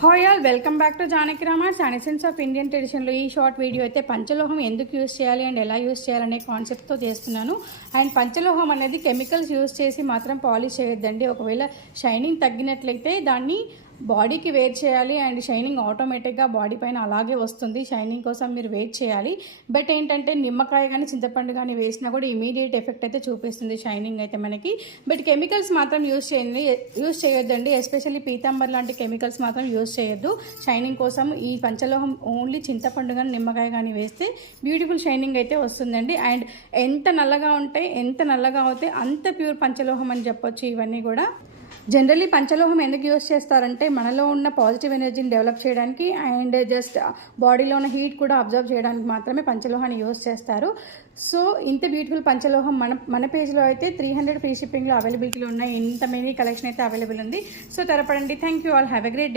Hi all, welcome back to Janaki Ram arts and essence of Indian ట్రెడిషన్లో ఈ short video అయితే పంచలోహం ఎందుకు యూస్ చేయాలి అండ్ ఎలా యూస్ చేయాలనే కాన్సెప్ట్తో చేస్తున్నాను. అండ్ పంచలోహం అనేది కెమికల్స్ యూస్ చేసి మాత్రం పాలిష్ చేయొద్దండి. ఒకవేళ షైనింగ్ తగ్గినట్లయితే దాన్ని బాడీకి వేర్ చేయాలి అండ్ షైనింగ్ ఆటోమేటిక్గా బాడీ పైన అలాగే వస్తుంది. షైనింగ్ కోసం మీరు వెయిట్ చేయాలి. బట్ ఏంటంటే నిమ్మకాయ కానీ చింతపండు కానీ వేసినా కూడా ఇమీడియట్ ఎఫెక్ట్ అయితే చూపిస్తుంది షైనింగ్ అయితే మనకి. బట్ కెమికల్స్ మాత్రం యూస్ చేయొద్దండి. ఎస్పెషల్లీ పీతాంబర్ లాంటి కెమికల్స్ మాత్రం యూస్ చేయొద్దు షైనింగ్ కోసం. ఈ పంచలోహం ఓన్లీ చింతపండు కానీ నిమ్మకాయ కానీ వేస్తే బ్యూటిఫుల్ షైనింగ్ అయితే వస్తుందండి. అండ్ ఎంత నల్లగా అవుతే అంత ప్యూర్ పంచలోహం అని చెప్పొచ్చు. ఇవన్నీ కూడా జనరల్లీ పంచలోహం ఎందుకు యూస్ చేస్తారంటే మనలో ఉన్న పాజిటివ్ ఎనర్జీని డెవలప్ చేయడానికి అండ్ జస్ట్ బాడీలో ఉన్న హీట్ కూడా అబ్జర్వ్ చేయడానికి మాత్రమే పంచలోహాన్ని యూస్ చేస్తారు. సో ఇంత బ్యూటిఫుల్ పంచలోహం మన పేజ్లో అయితే 300 ఫ్రీ షిప్పింగ్లో అవైలబిలిటీలో ఉన్నాయి. ఇంత మెనీ కలెక్షన్ అయితే అవైలబుల్ ఉంది. సో త్వరపడండి. Thank you all, have a great day.